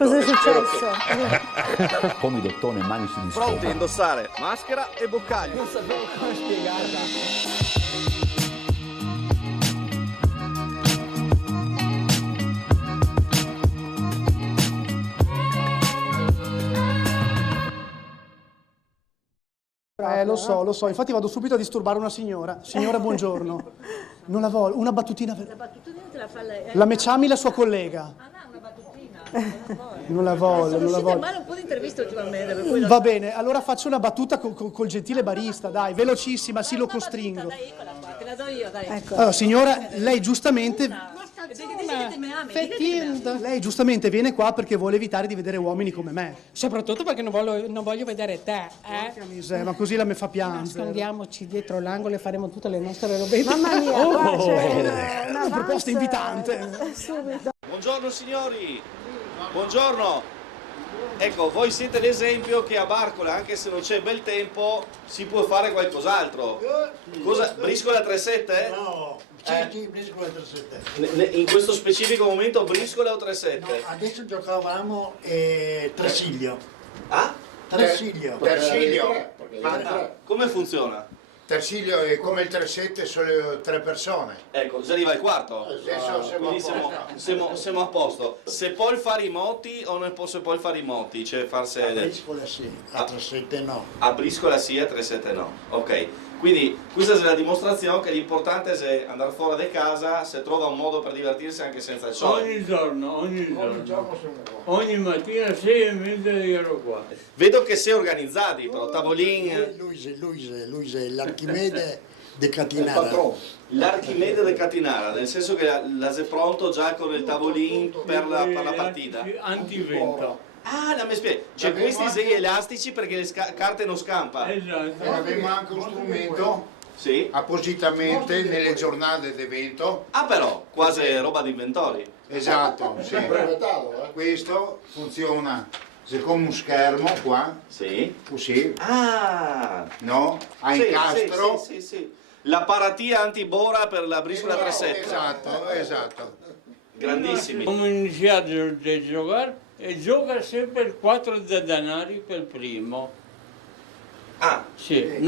Cosa è successo? Pomidottone, manici di scopa. Pronti a indossare maschera e boccaglio. Non sapevo come spiegarla. Lo so, infatti vado subito a disturbare una signora. Signora, buongiorno. Non la voglio, una battutina. La battutina te la fa lei. La Meciami, la sua collega. Ah, no, una battutina. Non la voglio, non la Sono voglio. male un po' di interviste ultimamente. Per cui Va bene, allora faccio una battuta col gentile barista, dai, velocissima, sì, lo costringo. Dai, eccola qua, te la do io, dai. Ecco. Allora, signora, lei giustamente... Fettino. Lei giustamente viene qua perché vuole evitare di vedere uomini come me. Soprattutto perché non voglio vedere te, Porca miseria, ma così la me fa piangere. Nascondiamoci dietro l'angolo e faremo tutte le nostre robette. Mamma mia, qua c'è una proposta invitante. Subito. Buongiorno signori, buongiorno. Ecco, voi siete l'esempio che a Barcola, anche se non c'è bel tempo, si può fare qualcos'altro. Cosa? Briscola 3-7? No, sì, briscola 3-7. In questo specifico momento briscola o 3-7? No, adesso giocavamo Trasiglio. Ah? Trasiglio. Tersiglio, Ma come funziona? Tersiglio è come il 3-7, solo 3 persone. Ecco, già arriva il quarto. Adesso siamo Quindi a posto. siamo a posto. Se poi fare i moti o non posso poi fare i moti? Cioè A farsi briscola sì, a 3-7 no. a briscola sì, a 3-7 no. Ok. Quindi questa è la dimostrazione che l'importante è andare fuori di casa se trova un modo per divertirsi anche senza il sole. Ogni giorno. Ogni mattina 6:30 ero qua. Vedo che sei organizzati, però tavolini. Lui è l'Archimede di Catinara. L'Archimede de Catinara, nel senso che la sei pronto già con il tavolino per la partita. Antivento. Ah, la mi spiega. C'è questi sei elastici perché le carte non scampa. E Esatto. abbiamo anche un strumento Sì. appositamente nelle giornate d'evento. Ah però, quasi roba di inventori. Esatto, sì. Questo funziona come un schermo qua, Sì. così, Ah! no? A Sì, incastro. sì. La paratia antibora per la briscola 3-7. Esatto. Grandissimi. Abbiamo iniziato a giocare e gioca sempre il 4 di denari per primo. Ah, Sì,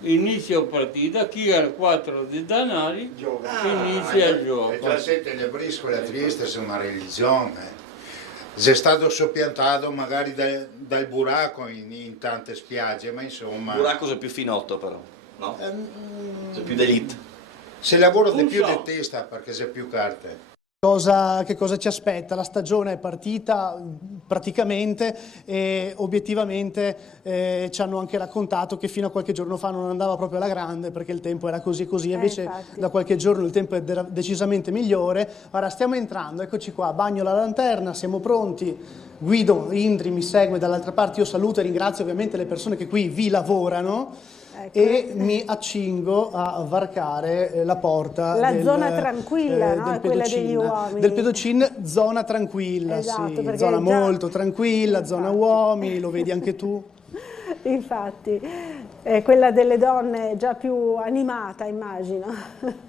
inizio partita, chi ha il 4 di denari inizia il Il gioco. 3-7 e le briscole a Trieste sono una religione. È stato soppiantato magari dal buracco in tante spiagge, ma insomma... Buracco è più finotto però, no? C'è più d'elite. Se lavora di Non più so. di testa perché c'è più carte. Che cosa ci aspetta? La stagione è partita praticamente e obiettivamente ci hanno anche raccontato che fino a qualche giorno fa non andava proprio alla grande perché il tempo era così, invece infatti. da qualche giorno il tempo è decisamente migliore. Ora stiamo entrando, eccoci qua, bagno la lanterna, siamo pronti. Guido Indri mi segue dall'altra parte, io saluto e ringrazio ovviamente le persone che qui vi lavorano. Ecco. E mi accingo a varcare la porta La zona tranquilla, no? del È quella pedocin. degli uomini. Del pedocin, zona tranquilla, Esatto, sì, perché zona già- molto tranquilla, zona uomini, lo vedi anche tu. Infatti, quella delle donne già più animata, immagino.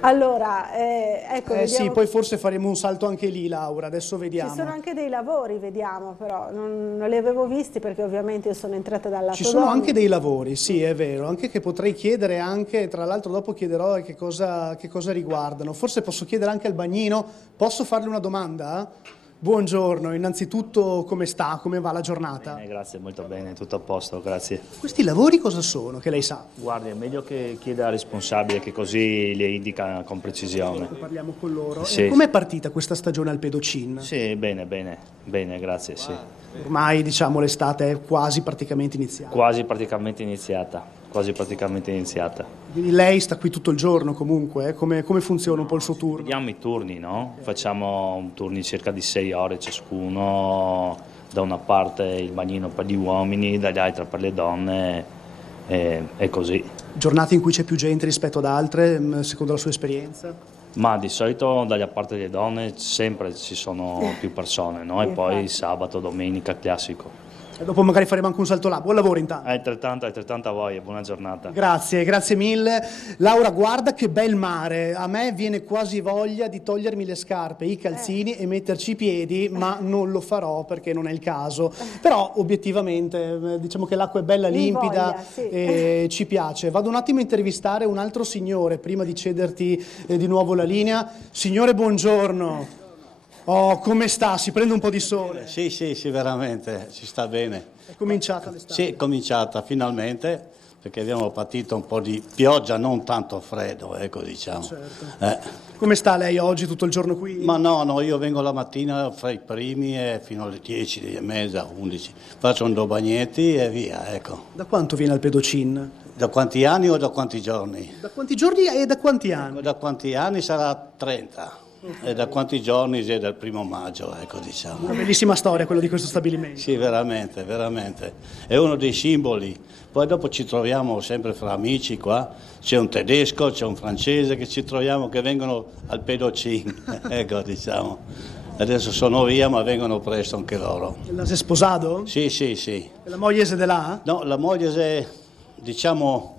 Allora, ecco, Sì, vediamo. poi forse faremo un salto anche lì, Laura, adesso vediamo. Ci sono anche dei lavori, vediamo, però non li avevo visti perché ovviamente io sono entrata dal lato Ci sono donne. anche dei lavori, sì, è vero, anche che potrei chiedere anche, tra l'altro dopo chiederò che cosa riguardano. Forse posso chiedere anche al bagnino, posso farle una domanda? Buongiorno, innanzitutto come sta, come va la giornata? Bene, grazie, molto bene, tutto a posto, grazie. Questi lavori cosa sono, che lei sa? Guardi, è meglio che chieda al responsabile che così le indica con precisione. Parliamo con loro. Sì. Com'è partita questa stagione al Pedocin? Sì, bene, grazie, sì. Ormai diciamo l'estate è quasi praticamente iniziata. Quasi praticamente iniziata. Quindi lei sta qui tutto il giorno comunque, come funziona un po' il suo turno? Vediamo i turni, no? Facciamo turni circa di 6 ore ciascuno, da una parte il bagnino per gli uomini, dall'altra per le donne, e così. Giornate in cui c'è più gente rispetto ad altre, secondo la sua esperienza? Ma di solito dalla parte delle donne sempre ci sono più persone, no? E poi sabato, domenica, classico. E dopo magari faremo anche un salto là. Buon lavoro intanto. Altrettanto a voi, buona giornata. Grazie mille. Laura, guarda che bel mare. A me viene quasi voglia di togliermi le scarpe, i calzini e metterci i piedi, ma non lo farò perché non è il caso. Però obiettivamente diciamo che l'acqua è bella, limpida, voglia, sì. e ci piace. Vado un attimo a intervistare un altro signore prima di cederti di nuovo la linea. Signore, buongiorno. Oh, come sta? Si prende un po' di sole? Sì, veramente, ci sta bene. È cominciata l'estate? Sì, è cominciata finalmente, perché abbiamo patito un po' di pioggia, non tanto freddo, ecco, diciamo. Certo. Come sta lei oggi, tutto il giorno qui? Ma no, io vengo la mattina fra i primi e fino alle 10, 10 e mezza, 11. Faccio un due bagnetti e via, ecco. Da quanto viene al Pedocin? Da quanti anni o da quanti giorni? Da quanti giorni e da quanti anni? Da quanti anni sarà 30. E da quanti giorni? È dal 1° maggio, ecco, diciamo. Una bellissima storia quello di questo stabilimento. Sì, veramente. È uno dei simboli. Poi dopo ci troviamo sempre fra amici qua. C'è un tedesco, c'è un francese che ci troviamo, che vengono al Pedocin, ecco, diciamo. Adesso sono via, ma vengono presto anche loro. La sei sposato? Sì. E la moglie è di là? No, la moglie è, diciamo,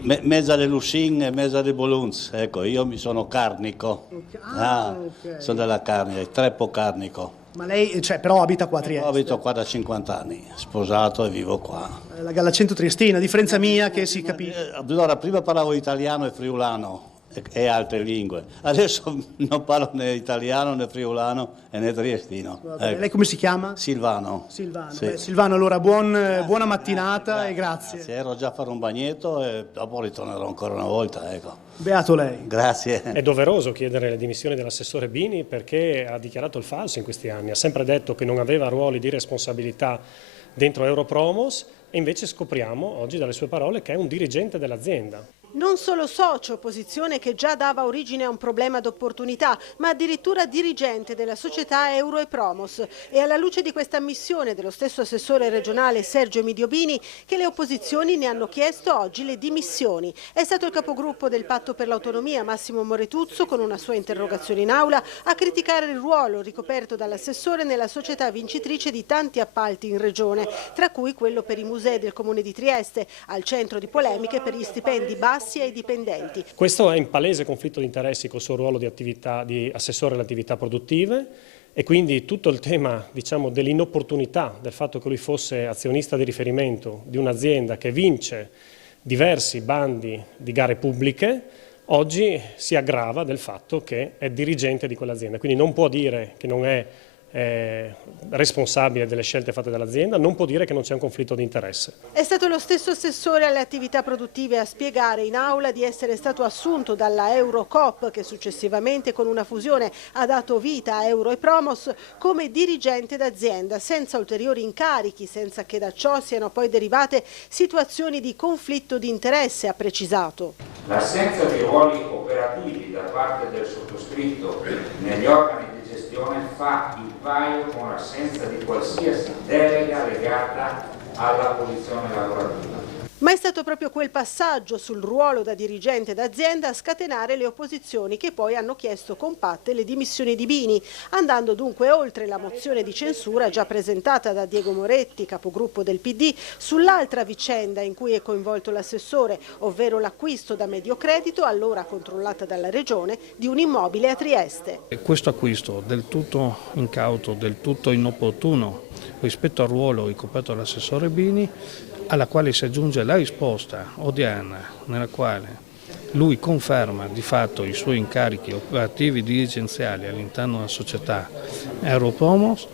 mezza di Lucin e mezza di Bolunz, ecco, io mi sono carnico, ok. Sono della carne, treppo carnico. Ma lei, però abita qua a Trieste? Abito qua da 50 anni, sposato e vivo qua. La Gallacento Triestina, a differenza mia che si capisce. Allora, prima parlavo italiano e friulano e altre lingue, adesso non parlo né italiano né friulano e né triestino. Ecco. Lei come si chiama? Silvano. Sì. Silvano, allora buona mattinata e grazie. Ero già a fare un bagnetto e dopo ritornerò ancora una volta, ecco. Beato lei. Grazie. È doveroso chiedere le dimissioni dell'assessore Bini perché ha dichiarato il falso in questi anni, ha sempre detto che non aveva ruoli di responsabilità dentro Europromos e invece scopriamo oggi dalle sue parole che è un dirigente dell'azienda. Non solo socio, posizione che già dava origine a un problema d'opportunità, ma addirittura dirigente della società Euro e Promos. E alla luce di questa ammissione dello stesso assessore regionale Sergio Emidio-Bini che le opposizioni ne hanno chiesto oggi le dimissioni. È stato il capogruppo del Patto per l'Autonomia Massimo Moretuzzo con una sua interrogazione in aula a criticare il ruolo ricoperto dall'assessore nella società vincitrice di tanti appalti in regione, tra cui quello per i musei del Comune di Trieste, al centro di polemiche per gli stipendi bassi ai dipendenti. Questo è in palese conflitto di interessi col suo ruolo di assessore alle attività produttive e quindi tutto il tema, diciamo, dell'inopportunità del fatto che lui fosse azionista di riferimento di un'azienda che vince diversi bandi di gare pubbliche oggi si aggrava del fatto che è dirigente di quell'azienda, quindi non può dire che non è responsabile delle scelte fatte dall'azienda, non può dire che non c'è un conflitto di interesse. È stato lo stesso assessore alle attività produttive a spiegare in aula di essere stato assunto dalla Eurocoop, che successivamente con una fusione ha dato vita a Euro e Promos, come dirigente d'azienda, senza ulteriori incarichi, senza che da ciò siano poi derivate situazioni di conflitto di interesse, ha precisato. L'assenza di ruoli operativi da parte del sottoscritto negli organi di gestione fa il paio con l'assenza di qualsiasi delega legata alla posizione lavorativa. Ma è stato proprio quel passaggio sul ruolo da dirigente d'azienda a scatenare le opposizioni che poi hanno chiesto compatte le dimissioni di Bini, andando dunque oltre la mozione di censura già presentata da Diego Moretti, capogruppo del PD, sull'altra vicenda in cui è coinvolto l'assessore, ovvero l'acquisto da Mediocredito, allora controllata dalla Regione, di un immobile a Trieste. Questo acquisto del tutto incauto, del tutto inopportuno rispetto al ruolo ricoperto dall'assessore Bini, alla quale si aggiunge la risposta odierna nella quale lui conferma di fatto i suoi incarichi operativi dirigenziali all'interno della società Europromos,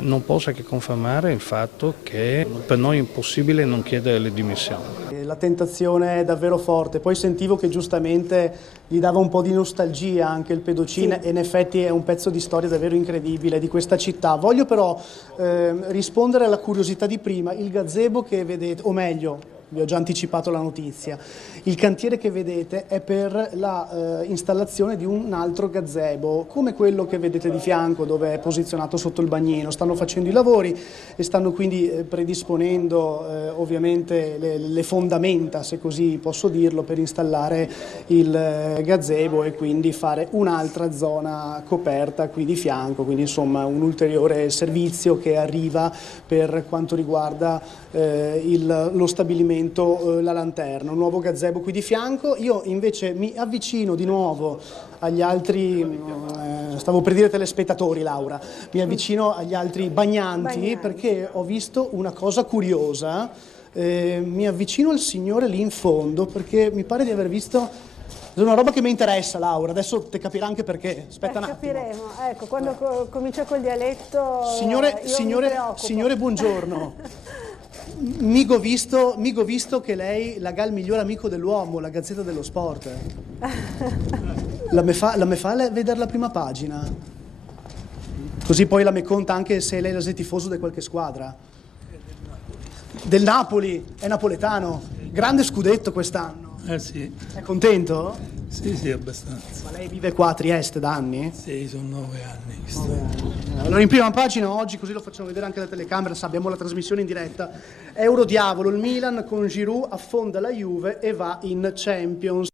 non possa che confermare il fatto che per noi è impossibile non chiedere le dimissioni. La tentazione è davvero forte, poi sentivo che giustamente gli dava un po' di nostalgia anche il Pedocin e in effetti è un pezzo di storia davvero incredibile di questa città. Voglio però rispondere alla curiosità di prima, il gazebo che vedete, o meglio vi ho già anticipato la notizia. Il cantiere che vedete è per la installazione di un altro gazebo, come quello che vedete di fianco dove è posizionato sotto il bagnino. Stanno facendo i lavori e stanno quindi predisponendo ovviamente le fondamenta, se così posso dirlo, per installare il gazebo e quindi fare un'altra zona coperta qui di fianco, quindi insomma un ulteriore servizio che arriva per quanto riguarda lo stabilimento La Lanterna, un nuovo gazebo qui di fianco. Io invece mi avvicino di nuovo agli altri, stavo per dire telespettatori Laura, mi avvicino agli altri bagnanti perché ho visto una cosa curiosa, mi avvicino al signore lì in fondo perché mi pare di aver visto una roba che mi interessa, Laura, adesso te capirà anche perché. Aspetta un attimo. Capiremo, ecco, quando comincia col dialetto Signore, buongiorno. Migo visto che lei la il miglior amico dell'uomo, la Gazzetta dello Sport. La me fa vedere la prima pagina? Così poi la me conta anche se lei è tifoso di qualche squadra. Del Napoli, è napoletano. Grande scudetto quest'anno. Sì. È contento? Sì, abbastanza. Ma lei vive qua a Trieste da anni? Sì, sono 9 anni. Allora in prima pagina oggi, così lo facciamo vedere anche alla telecamera, abbiamo la trasmissione in diretta, Eurodiavolo, il Milan con Giroud affonda la Juve e va in Champions.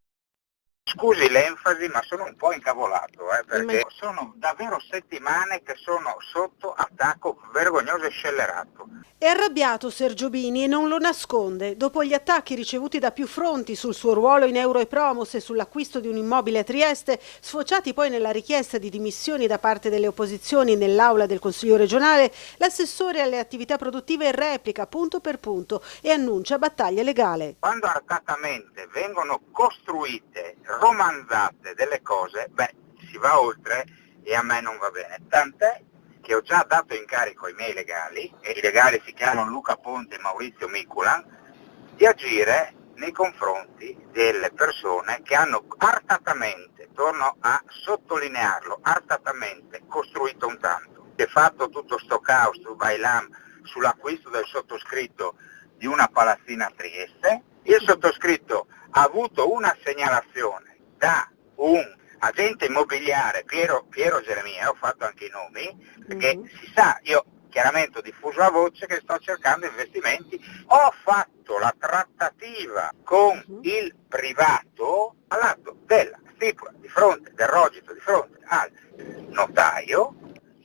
Scusi l'enfasi, ma sono un po' incavolato, perché sono davvero settimane che sono sotto attacco vergognoso e scellerato. È arrabbiato Sergio Bini e non lo nasconde. Dopo gli attacchi ricevuti da più fronti sul suo ruolo in Euro e Promos e sull'acquisto di un immobile a Trieste, sfociati poi nella richiesta di dimissioni da parte delle opposizioni nell'aula del Consiglio regionale, l'assessore alle attività produttive replica punto per punto e annuncia battaglia legale. Quando artatamente vengono costruite, romanzate delle cose, si va oltre e a me non va bene. Tant'è che ho già dato incarico ai miei legali, e i legali si chiamano Luca Ponte e Maurizio Miculan, di agire nei confronti delle persone che hanno artatamente, torno a sottolinearlo, artatamente costruito un tanto. Si è fatto tutto sto caos su Bailam sull'acquisto del sottoscritto di una palazzina a Trieste. Il sottoscritto ha avuto una segnalazione da un agente immobiliare, Piero Geremia, ho fatto anche i nomi, perché si sa, io chiaramente ho diffuso la voce che sto cercando investimenti, ho fatto la trattativa con il privato all'atto della stipula di fronte del rogito, di fronte al notaio,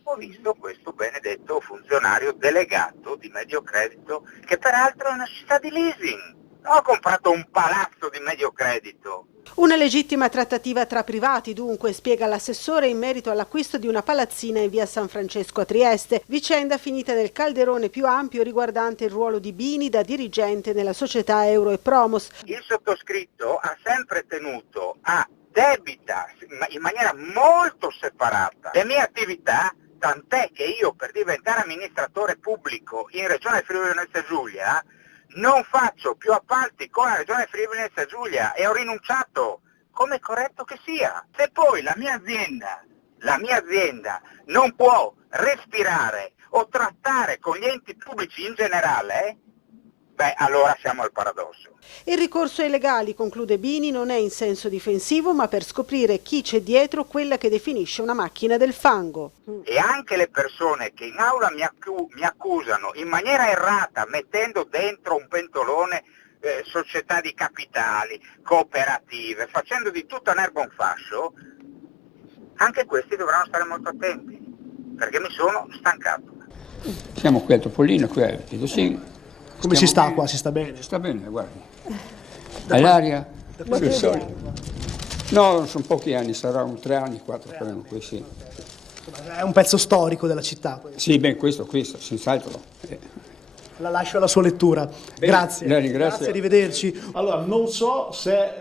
ho visto questo benedetto funzionario delegato di Mediocredito, che peraltro è una società di leasing. Ho comprato un palazzo di Mediocredito. Una legittima trattativa tra privati, dunque, spiega l'assessore in merito all'acquisto di una palazzina in via San Francesco a Trieste, vicenda finita nel calderone più ampio riguardante il ruolo di Bini da dirigente nella società Euro e Promos. Il sottoscritto ha sempre tenuto a debita, in maniera molto separata, le mie attività, tant'è che io per diventare amministratore pubblico in Regione Friuli Venezia Giulia non faccio più appalti con la Regione Friuli Venezia Giulia e ho rinunciato, come è corretto che sia. Se poi la mia azienda non può respirare o trattare con gli enti pubblici in generale, allora siamo al paradosso. Il ricorso ai legali, conclude Bini, non è in senso difensivo ma per scoprire chi c'è dietro quella che definisce una macchina del fango. E anche le persone che in aula mi accusano in maniera errata, mettendo dentro un pentolone società di capitali, cooperative, facendo di tutto un erba un fascio, anche questi dovranno stare molto attenti, perché mi sono stancato. Siamo qui al Topolino, qui al Pidocin. Come si sta qua? Si sta bene? Sta bene, guardi. All'aria, sul sole. No, sono pochi anni, saranno 3 anni, 4 faremo qui, sì. È un pezzo storico della città. Sì, questo, senz'altro. La lascio alla sua lettura. Grazie. Grazie, arrivederci. Allora, non so se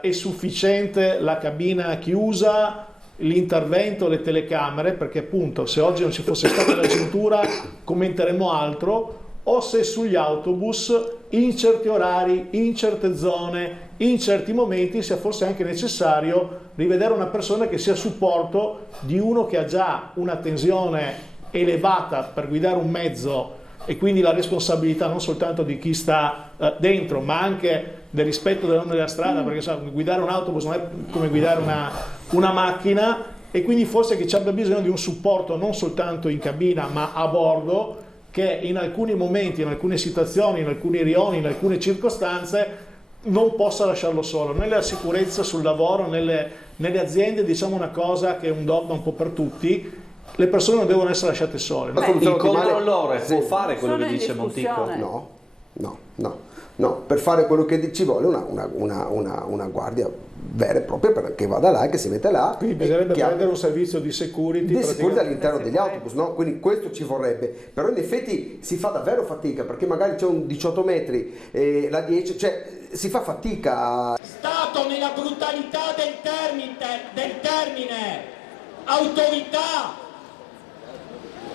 è sufficiente la cabina chiusa, l'intervento, le telecamere, perché appunto se oggi non ci fosse stata la cintura commenteremo altro, o se sugli autobus in certi orari, in certe zone, in certi momenti sia forse anche necessario rivedere una persona che sia a supporto di uno che ha già una tensione elevata per guidare un mezzo e quindi la responsabilità non soltanto di chi sta dentro, ma anche del rispetto delle norme della strada, perché guidare un autobus non è come guidare una macchina, e quindi forse che ci abbia bisogno di un supporto non soltanto in cabina ma a bordo, che in alcuni momenti, in alcune situazioni, in alcuni rioni, in alcune circostanze non possa lasciarlo solo. Nella sicurezza sul lavoro, nelle aziende, diciamo una cosa che è un dogma un po' per tutti: le persone non devono essere lasciate sole. Il controllore può fare quello che dice Montico? No, per fare quello che ci vuole una guardia vera e propria, che vada là e che si mette là. Quindi bisognerebbe prendere un servizio di security all'interno degli autobus, no? Quindi questo ci vorrebbe, però in effetti si fa davvero fatica, perché magari c'è un 18 metri e la 10, cioè si fa fatica. Stato nella brutalità del termine, autorità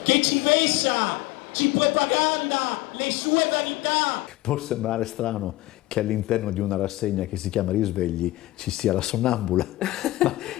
che ci vessa, ci propaganda le sue vanità. Può sembrare strano che all'interno di una rassegna che si chiama Risvegli ci sia la sonnambula.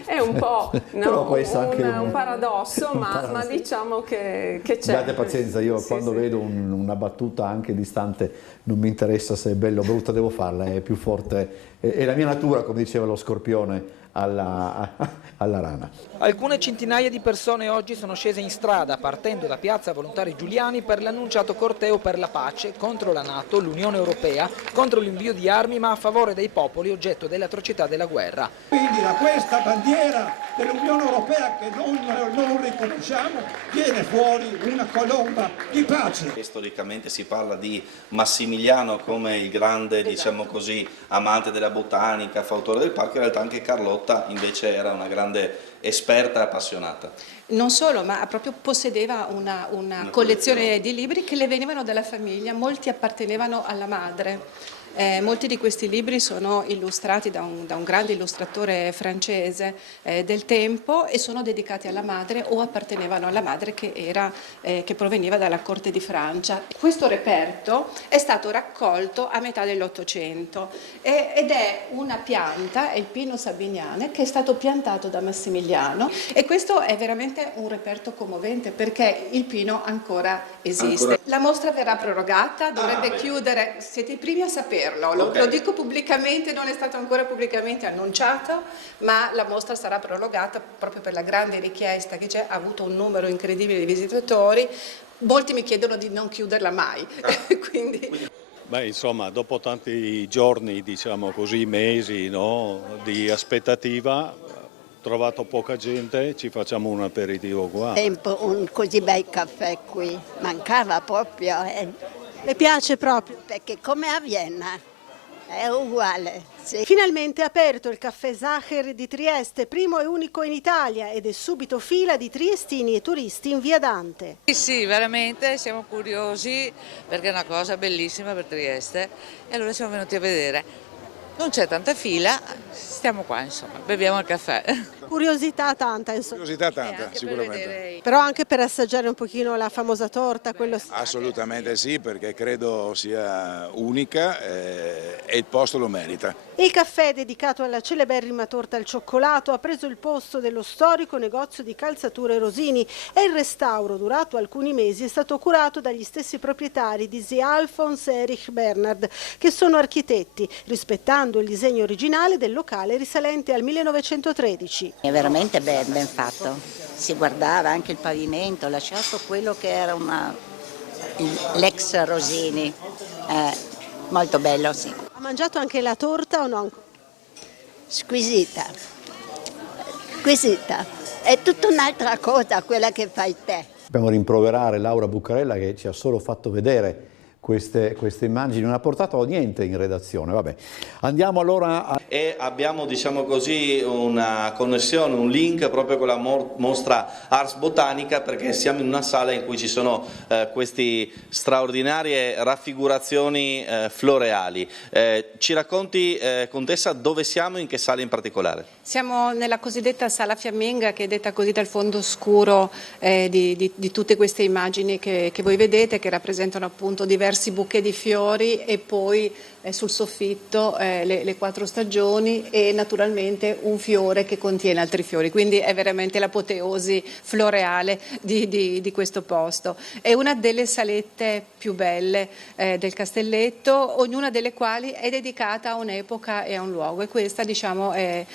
È un po' però può essere anche un paradosso, ma diciamo che c'è. Date pazienza, io quando vedo una battuta anche distante non mi interessa se è bella o brutta, devo farla, è più forte, è la mia natura, come diceva lo Scorpione alla rana. Alcune centinaia di persone oggi sono scese in strada partendo da Piazza Volontari Giuliani per l'annunciato corteo per la pace contro la NATO, l'Unione Europea, contro l'invio di armi ma a favore dei popoli oggetto delle atrocità della guerra. Quindi da questa bandiera dell'Unione Europea che non riconosciamo viene fuori una colomba di pace. Storicamente si parla di Massimiliano come il grande, diciamo così, amante della botanica, fautore del parco. In realtà anche Carlotta invece era una grande esperta e appassionata. Non solo, ma proprio possedeva una collezione di libri che le venivano dalla famiglia, molti appartenevano alla madre. Molti di questi libri sono illustrati da un grande illustratore francese del tempo e sono dedicati alla madre o appartenevano alla madre che proveniva dalla corte di Francia. Questo reperto è stato raccolto a metà dell'Ottocento ed è una pianta, è il Pino sabiniane, che è stato piantato da Massimiliano, e questo è veramente un reperto commovente perché il pino ancora esiste. La mostra verrà prorogata, dovrebbe chiudere, siete i primi a saperlo. Lo dico pubblicamente, non è stato ancora pubblicamente annunciato, ma la mostra sarà prorogata proprio per la grande richiesta che c'è, ha avuto un numero incredibile di visitatori, molti mi chiedono di non chiuderla mai. Quindi... Beh, insomma, dopo tanti giorni, diciamo così, mesi, no, di aspettativa, trovato poca gente, ci facciamo un aperitivo qua. Un così bel caffè qui, mancava proprio. Le piace proprio? Perché come a Vienna è uguale. Sì. Finalmente è aperto il caffè Sacher di Trieste, primo e unico in Italia, ed è subito fila di triestini e turisti in via Dante. Sì, veramente siamo curiosi perché è una cosa bellissima per Trieste e allora siamo venuti a vedere. Non c'è tanta fila, stiamo qua insomma, beviamo il caffè. Curiosità tanta insomma. Curiosità tanta, sicuramente. Però anche per assaggiare un pochino la famosa torta, quello... Assolutamente sì, perché credo sia unica e il posto lo merita. Il caffè dedicato alla celeberrima torta al cioccolato ha preso il posto dello storico negozio di calzature Rosini e il restauro, durato alcuni mesi, è stato curato dagli stessi proprietari di Zie Alfons e Erich Bernhard, che sono architetti, rispettando il disegno originale del locale risalente al 1913. È veramente ben fatto, si guardava anche il pavimento, lasciato quello che era l'ex Rosini, molto bello, sì. Ha mangiato anche la torta o no? Squisita, è tutta un'altra cosa quella che fai te. Dobbiamo rimproverare Laura Buccarella che ci ha solo fatto vedere queste immagini, non ha portato niente in redazione. Vabbè. Andiamo allora a... E abbiamo, diciamo così, una connessione, un link proprio con la mostra Ars Botanica, perché siamo in una sala in cui ci sono queste straordinarie raffigurazioni floreali. Ci racconti, Contessa, dove siamo, in che sala in particolare? Siamo nella cosiddetta sala fiamminga, che è detta così dal fondo scuro di tutte queste immagini che voi vedete, che rappresentano appunto diversi diversi bouquet di fiori e poi sul soffitto le 4 stagioni e naturalmente un fiore che contiene altri fiori, quindi è veramente l'apoteosi floreale di questo posto. È una delle salette più belle del Castelletto, ognuna delle quali è dedicata a un'epoca e a un luogo, e questa diciamo è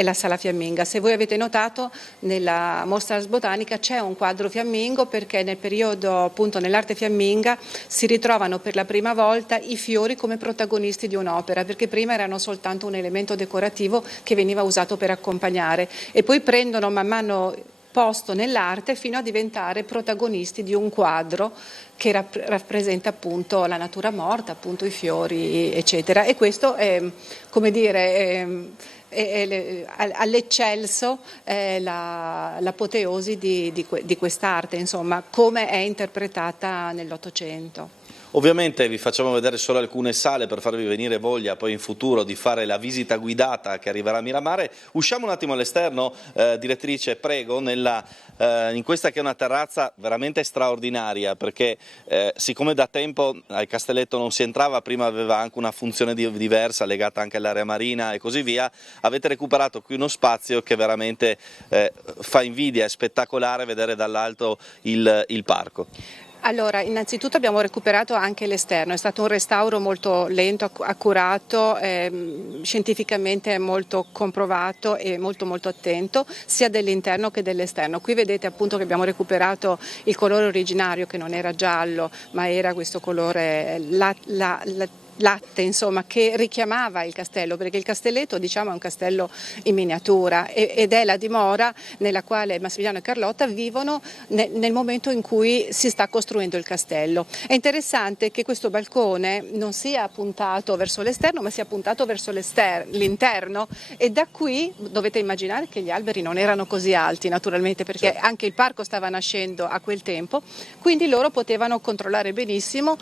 la Sala Fiamminga. Se voi avete notato, nella mostra Ars Botanica c'è un quadro fiammingo, perché nel periodo, appunto nell'arte fiamminga, si ritrovano per la prima volta i fiori come protagonisti di un'opera, perché prima erano soltanto un elemento decorativo che veniva usato per accompagnare, e poi prendono man mano posto nell'arte fino a diventare protagonisti di un quadro che rappresenta appunto la natura morta, appunto i fiori, eccetera. E questo è, come dire, all'eccelso l'apoteosi di quest'arte, insomma, come è interpretata nell'Ottocento. Ovviamente vi facciamo vedere solo alcune sale per farvi venire voglia poi in futuro di fare la visita guidata che arriverà a Miramare. Usciamo un attimo all'esterno, direttrice, prego, in questa che è una terrazza veramente straordinaria, perché siccome da tempo al Castelletto non si entrava, prima aveva anche una funzione diversa legata anche all'area marina e così via, avete recuperato qui uno spazio che veramente fa invidia, è spettacolare vedere dall'alto il parco. Allora, innanzitutto abbiamo recuperato anche l'esterno, è stato un restauro molto lento, accurato, scientificamente molto comprovato e molto attento, sia dell'interno che dell'esterno. Qui vedete appunto che abbiamo recuperato il colore originario, che non era giallo, ma era questo colore latte, insomma, che richiamava il castello, perché il Castelletto, diciamo, è un castello in miniatura ed è la dimora nella quale Massimiliano e Carlotta vivono nel momento in cui si sta costruendo il castello. È interessante che questo balcone non sia puntato verso l'esterno, ma sia puntato verso l'interno, e da qui dovete immaginare che gli alberi non erano così alti, naturalmente, perché anche il parco stava nascendo a quel tempo, quindi loro potevano controllare benissimo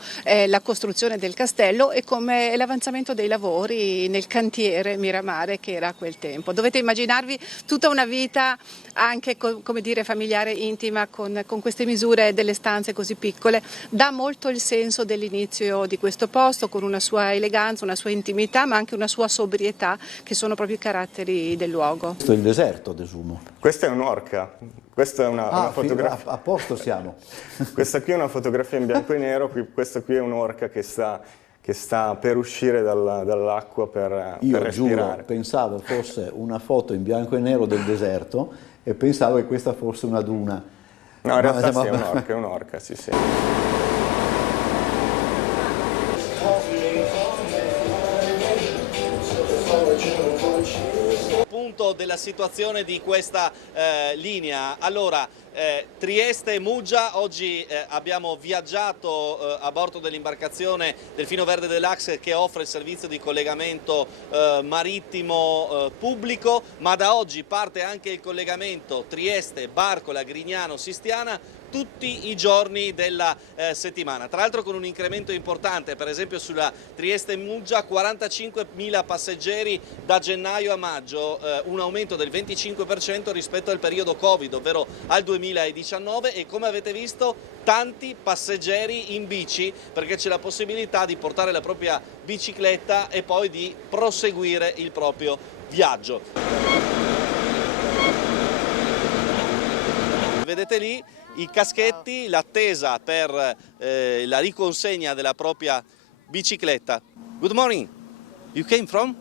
la costruzione del castello e come l'avanzamento dei lavori nel cantiere Miramare che era a quel tempo. Dovete immaginarvi tutta una vita anche, come dire, familiare, intima, con queste misure delle stanze così piccole. Dà molto il senso dell'inizio di questo posto, con una sua eleganza, una sua intimità, ma anche una sua sobrietà, che sono proprio i caratteri del luogo. Questo è il deserto, desumo. Questa è un'orca. Questa è una fotografia. A posto siamo. Questa qui è una fotografia in bianco e nero, questa qui è un'orca che sta per uscire dall'acqua per respirare. Io giuro, pensavo fosse una foto in bianco e nero del deserto e pensavo che questa fosse una duna. No, in realtà sì, è un'orca, sì. Punto della situazione di questa linea. Allora, Trieste e Muggia, oggi abbiamo viaggiato a bordo dell'imbarcazione Delfino Verde Deluxe, che offre il servizio di collegamento marittimo pubblico, ma da oggi parte anche il collegamento Trieste, Barcola, Grignano, Sistiana, tutti i giorni della settimana. Tra l'altro con un incremento importante, per esempio sulla Trieste-Muggia 45.000 passeggeri da gennaio a maggio, un aumento del 25% rispetto al periodo Covid, ovvero al 2019, e come avete visto tanti passeggeri in bici, perché c'è la possibilità di portare la propria bicicletta e poi di proseguire il proprio viaggio. Vedete lì i caschetti, l'attesa per la riconsegna della propria bicicletta. Good morning. You came from?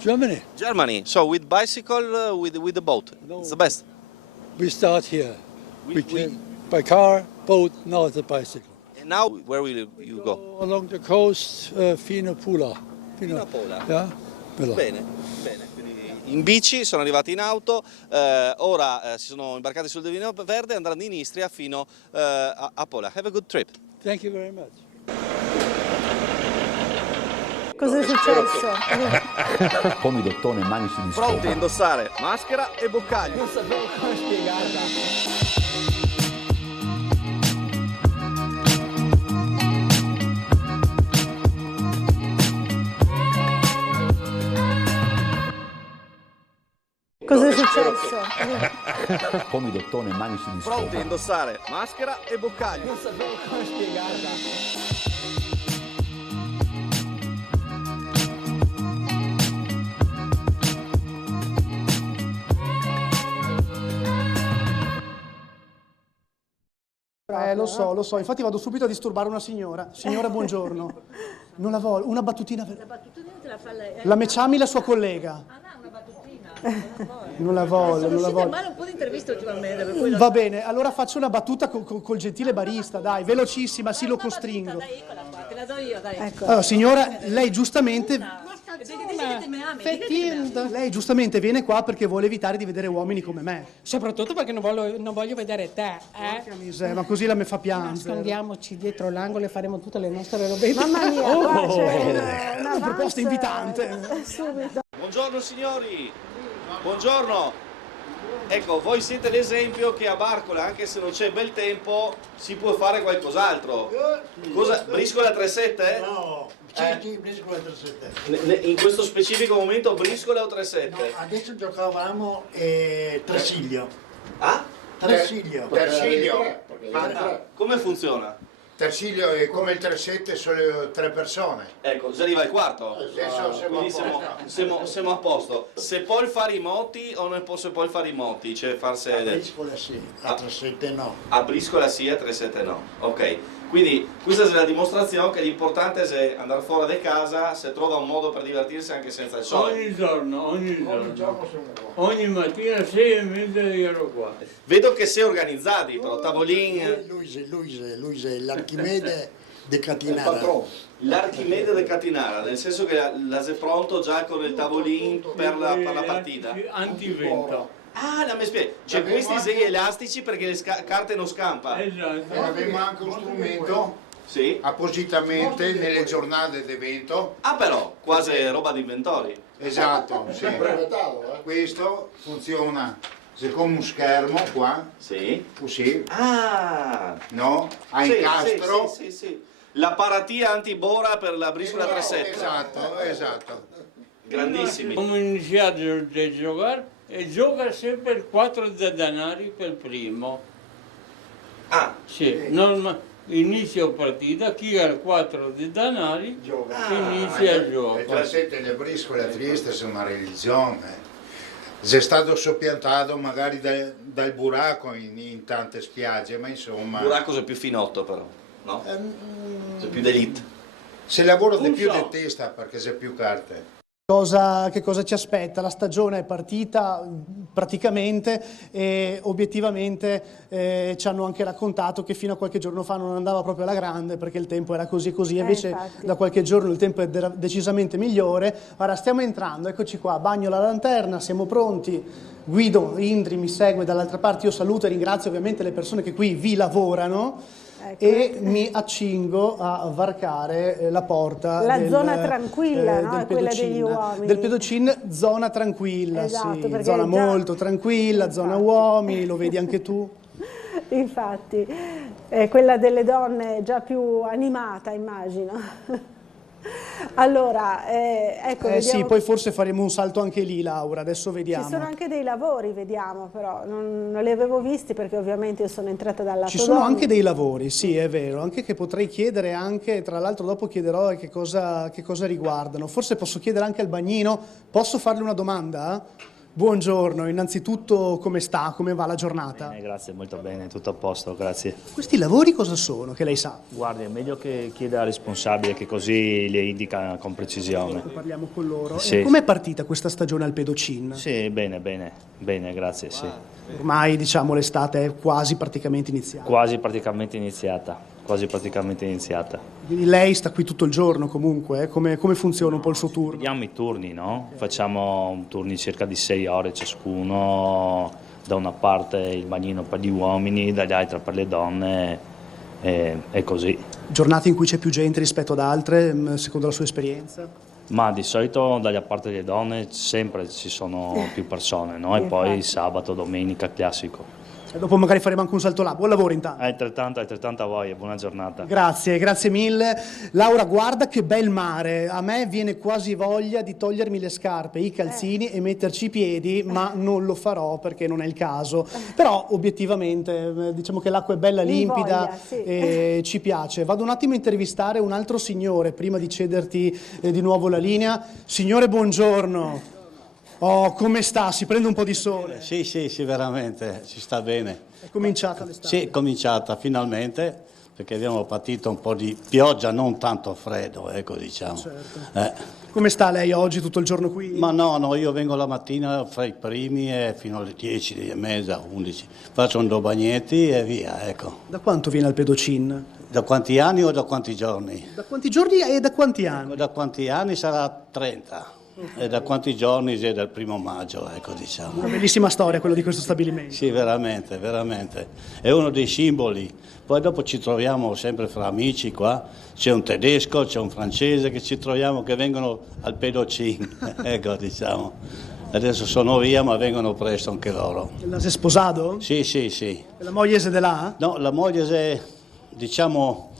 Germany. Germany. So with bicycle, with the boat. No, it's the best. We start here. We came by car, boat, now the bicycle. And now where will you go? Along the coast, fino a Pula. Fino a Pula. Yeah? Bene. In bici, sono arrivati in auto, ora si sono imbarcati sul Delfino Verde e andranno in Istria fino a Pola. Have a good trip. Thank you very much. Cos'è successo? Pomidottone e manici di scopa. Pronti a indossare maschera e boccaglio. Non sapevo come spiegarla. Cos'è successo? Pomidottone e manici di scopa. Pronti a indossare maschera e boccaglio. Non sapevo come spiegarla. Lo so, infatti vado subito a disturbare una signora. Signora, buongiorno. Non la voglio, una battutina. La battutina te la fa lei. La Meciami, la sua collega. Una battutina. Non la voglio, non la voglio. male un po' di interviste ultimamente. Per cui Va bene, allora faccio una battuta col gentile barista, dai, velocissima, sì, lo costringo. Dai, eccola qua, te la do io, dai. Allora, signora, lei giustamente... Lei giustamente viene qua perché vuole evitare di vedere uomini come me. Soprattutto perché non voglio vedere te, Ma così la me fa piangere. Nascondiamoci dietro l'angolo e faremo tutte le nostre robette. Mamma mia, qua c'è una proposta invitante. Subito. Buongiorno signori, buongiorno. Ecco, voi siete l'esempio che a Barcola, anche se non c'è bel tempo, si può fare qualcos'altro. Cosa? Briscola 3-7? No, sì, briscola 3-7. In questo specifico momento briscola o 3-7? No, adesso giocavamo Tresillo. Ah? Tresillo. Tersiglio. Come funziona? Tersiglio è come il 3-7, solo 3 persone. Ecco, già arriva il quarto. Adesso Quindi siamo a posto. Se puoi fare i moti o non se puoi fare i moti? Cioè farsi... A briscola sì, a 3-7 no. A briscola sì, a 3-7 no. Ok. Quindi questa è la dimostrazione che l'importante è andare fuori di casa, se trova un modo per divertirsi anche senza il sole. Ogni giorno. Ogni mattina 6:30 ero qua. Vedo che sei organizzati, però tavolini... Lui è l'Archimede di Catinara. L'Archimede di Catinara, nel senso che la sei pronto già con il tavolino per la partita? Antivento. Ah, mi spiega. Cioè questi sei elastici perché le carte non scampa. Esatto. E abbiamo anche uno strumento appositamente nelle giornate d'evento. Ah però, quasi roba di inventori. Esatto, sì. Questo funziona come un schermo qua. Sì. Così. Ah! No? A incastro. Sì. La paratia antibora per la briscola 3-7. Esatto. Grandissimi. Abbiamo iniziato a giocare e gioca sempre 4 denari per primo. Ah! Sì, inizio partita, chi ha 4 denari inizia il gioco. Il 3-7 le briscole a Trieste sono una religione. È stato soppiantato magari dal buracco in tante spiagge, ma insomma... Il buracco è più finotto però, no? C'è più d'elite. Se lavora di più di testa perché c'è più carte. Che cosa ci aspetta? La stagione è partita praticamente e obiettivamente ci hanno anche raccontato che fino a qualche giorno fa non andava proprio alla grande perché il tempo era così e così, invece da qualche giorno il tempo è decisamente migliore. Ora stiamo entrando, eccoci qua, bagno la lanterna, siamo pronti. Guido Indri mi segue dall'altra parte, io saluto e ringrazio ovviamente le persone che qui vi lavorano. E mi accingo a varcare la porta la zona tranquilla, no? È quella degli uomini. Del pedocin, zona tranquilla, esatto, sì, zona molto tranquilla, zona uomini, lo vedi anche tu. Infatti, quella delle donne già più animata, immagino. Allora, ecco, sì, poi forse faremo un salto anche lì, Laura, adesso vediamo. Ci sono anche dei lavori, vediamo, però non li avevo visti perché ovviamente io sono entrata dal lato Ci sono anche dei lavori, sì, è vero, anche che potrei chiedere anche, tra l'altro dopo chiederò che cosa riguardano. Forse posso chiedere anche al bagnino, posso farle una domanda? Buongiorno, innanzitutto come sta, come va la giornata? Bene, grazie, molto bene, tutto a posto, grazie. Questi lavori cosa sono, che lei sa? Guardi, è meglio che chieda al responsabile che così le indica con precisione. Parliamo con loro. Sì. Com'è partita questa stagione al pedocin? Sì, bene, grazie, sì. Ormai diciamo l'estate è quasi praticamente iniziata. Quasi praticamente iniziata. Quindi lei sta qui tutto il giorno comunque, come funziona un po' il suo turno? Vediamo i turni, no? Facciamo turni circa di 6 ore ciascuno, da una parte il bagnino per gli uomini, dall'altra per le donne, e così. Giornate in cui c'è più gente rispetto ad altre, secondo la sua esperienza? Ma di solito dalla parte delle donne sempre ci sono più persone, no? E poi sabato, domenica, classico. Dopo magari faremo anche un salto là. Buon lavoro intanto. Altrettanta voglia, buona giornata. Grazie, grazie mille. Laura, guarda che bel mare. A me viene quasi voglia di togliermi le scarpe, i calzini e metterci i piedi, ma non lo farò perché non è il caso. Però obiettivamente diciamo che l'acqua è bella, limpida, e ci piace. Vado un attimo a intervistare un altro signore prima di cederti di nuovo la linea. Signore, buongiorno. Oh, come sta? Si prende un po' di sole? Sì, veramente, ci sta bene. È cominciata l'estate? Sì, è cominciata finalmente, perché abbiamo patito un po' di pioggia, non tanto freddo, ecco, diciamo. Certo. Come sta lei oggi, tutto il giorno qui? Ma no, io vengo la mattina fra i primi e fino alle 10, 10:30, 11. Faccio un 2 bagnetti e via, ecco. Da quanto viene al Pedocin? Da quanti anni o da quanti giorni? Da quanti giorni e da quanti anni? Da quanti anni sarà 30. E da quanti giorni? È dal 1° maggio, ecco, diciamo. Una bellissima storia quello di questo stabilimento. Sì, veramente. È uno dei simboli. Poi dopo ci troviamo sempre fra amici qua. C'è un tedesco, c'è un francese che ci troviamo, che vengono al Pedocin, ecco, diciamo. Adesso sono via, ma vengono presto anche loro. La sei sposato? Sì. E la moglie è di là? No, la moglie è, diciamo,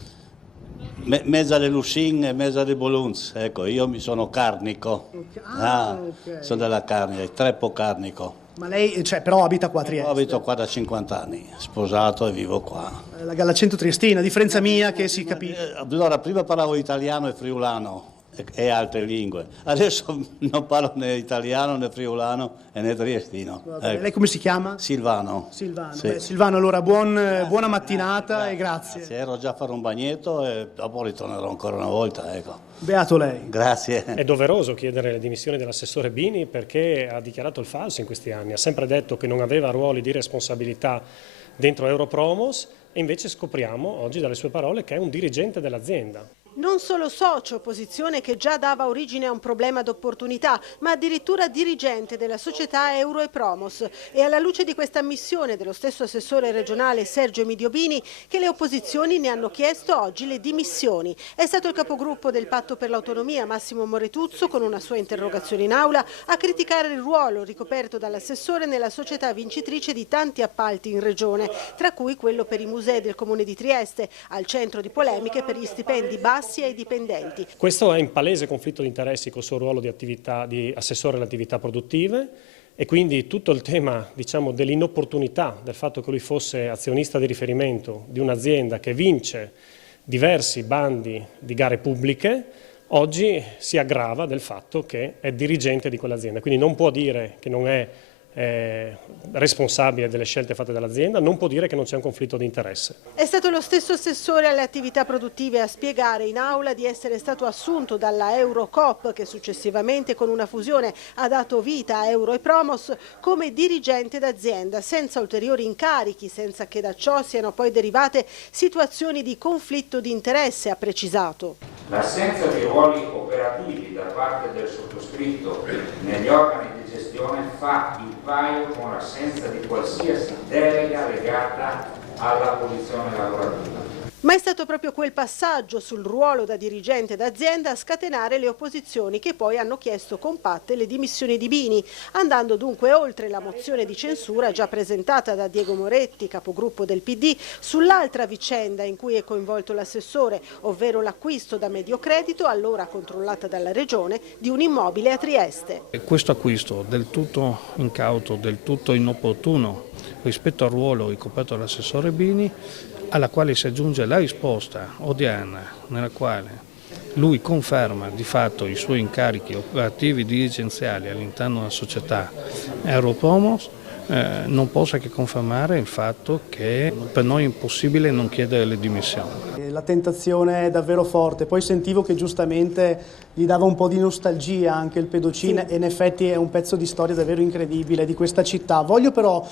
mezza di Lucin e mezza di Bolunz. Ecco, io mi sono carnico. Okay. Sono della carne, Treppo carnico. Ma lei, però abita qua a Trieste? Abito qua da 50 anni, sposato e vivo qua. La Gallacento Triestina, a differenza mia che si capisce. Allora, prima parlavo italiano e friulano e altre lingue. Adesso non parlo né italiano né friulano e né triestino. Ecco. Lei come si chiama? Silvano. Sì. Beh, Silvano, allora buona mattinata e grazie. Ero già a fare un bagnetto e dopo ritornerò ancora una volta, ecco. Beato lei. Grazie. È doveroso chiedere le dimissioni dell'assessore Bini perché ha dichiarato il falso in questi anni. Ha sempre detto che non aveva ruoli di responsabilità dentro Europromos e invece scopriamo oggi dalle sue parole che è un dirigente dell'azienda. Non solo socio, posizione che già dava origine a un problema d'opportunità, ma addirittura dirigente della società Euro e Promos. E alla luce di questa ammissione dello stesso assessore regionale Sergio Emidio-Bini che le opposizioni ne hanno chiesto oggi le dimissioni. È stato il capogruppo del Patto per l'Autonomia Massimo Moretuzzo, con una sua interrogazione in aula, a criticare il ruolo ricoperto dall'assessore nella società vincitrice di tanti appalti in regione, tra cui quello per i musei del Comune di Trieste, al centro di polemiche per gli stipendi bassi ai dipendenti. Questo è in palese conflitto di interessi col suo ruolo di assessore alle attività produttive e quindi tutto il tema, diciamo, dell'inopportunità del fatto che lui fosse azionista di riferimento di un'azienda che vince diversi bandi di gare pubbliche oggi si aggrava del fatto che è dirigente di quell'azienda, quindi non può dire che non è responsabile delle scelte fatte dall'azienda, non può dire che non c'è un conflitto di interesse. È stato lo stesso assessore alle attività produttive a spiegare in aula di essere stato assunto dalla Eurocoop, che successivamente con una fusione ha dato vita a Euro e Promos, come dirigente d'azienda, senza ulteriori incarichi, senza che da ciò siano poi derivate situazioni di conflitto di interesse, ha precisato. L'assenza di ruoli operativi da parte del sottoscritto negli organi di gestione fa il paio con l'assenza di qualsiasi delega legata alla posizione lavorativa. Ma è stato proprio quel passaggio sul ruolo da dirigente d'azienda a scatenare le opposizioni che poi hanno chiesto compatte le dimissioni di Bini, andando dunque oltre la mozione di censura già presentata da Diego Moretti, capogruppo del PD, sull'altra vicenda in cui è coinvolto l'assessore, ovvero l'acquisto da Mediocredito, allora controllata dalla Regione, di un immobile a Trieste. Questo acquisto del tutto incauto, del tutto inopportuno rispetto al ruolo ricoperto dall'assessore Bini, alla quale si aggiunge la risposta odierna nella quale lui conferma di fatto i suoi incarichi operativi dirigenziali all'interno della società Europromos, non possa che confermare il fatto che per noi è impossibile non chiedere le dimissioni. La tentazione è davvero forte, poi sentivo che giustamente gli dava un po' di nostalgia anche il Pedocin, sì. E in effetti è un pezzo di storia davvero incredibile di questa città. Voglio però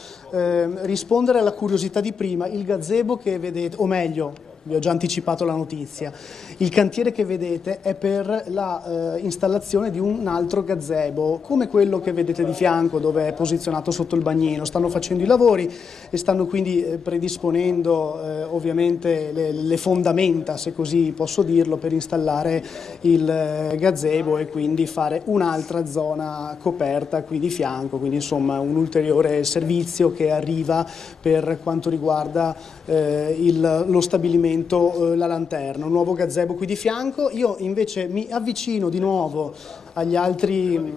rispondere alla curiosità di prima, il gazebo che vedete, o meglio, vi ho già anticipato la notizia. Il cantiere che vedete è per la installazione di un altro gazebo, come quello che vedete di fianco dove è posizionato sotto il bagnino. Stanno facendo i lavori e stanno quindi predisponendo ovviamente le fondamenta, se così posso dirlo, per installare il gazebo e quindi fare un'altra zona coperta qui di fianco, quindi insomma un ulteriore servizio che arriva per quanto riguarda lo stabilimento La Lanterna, un nuovo gazebo qui di fianco. Io invece mi avvicino di nuovo agli altri,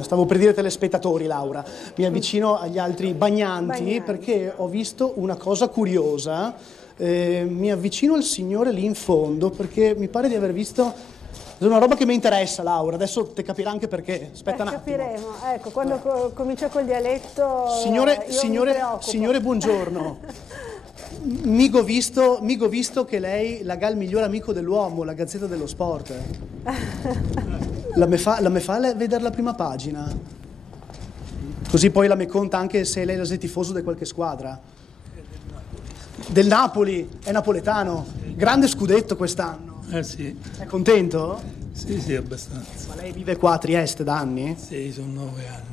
stavo per dire telespettatori Laura, mi avvicino agli altri bagnanti perché ho visto una cosa curiosa, mi avvicino al signore lì in fondo perché mi pare di aver visto una roba che mi interessa, Laura, adesso te capirà anche perché, aspetta un attimo. Capiremo, ecco, quando comincio col dialetto Signore, buongiorno. Migo visto che lei laga il miglior amico dell'uomo, la Gazzetta dello Sport. La me fa vedere la prima pagina? Così poi la me conta anche se lei è tifoso di qualche squadra. Del Napoli, è napoletano. Grande scudetto quest'anno. Sì. È contento? Sì, abbastanza. Ma lei vive qua a Trieste da anni? Sì, sono 9 anni.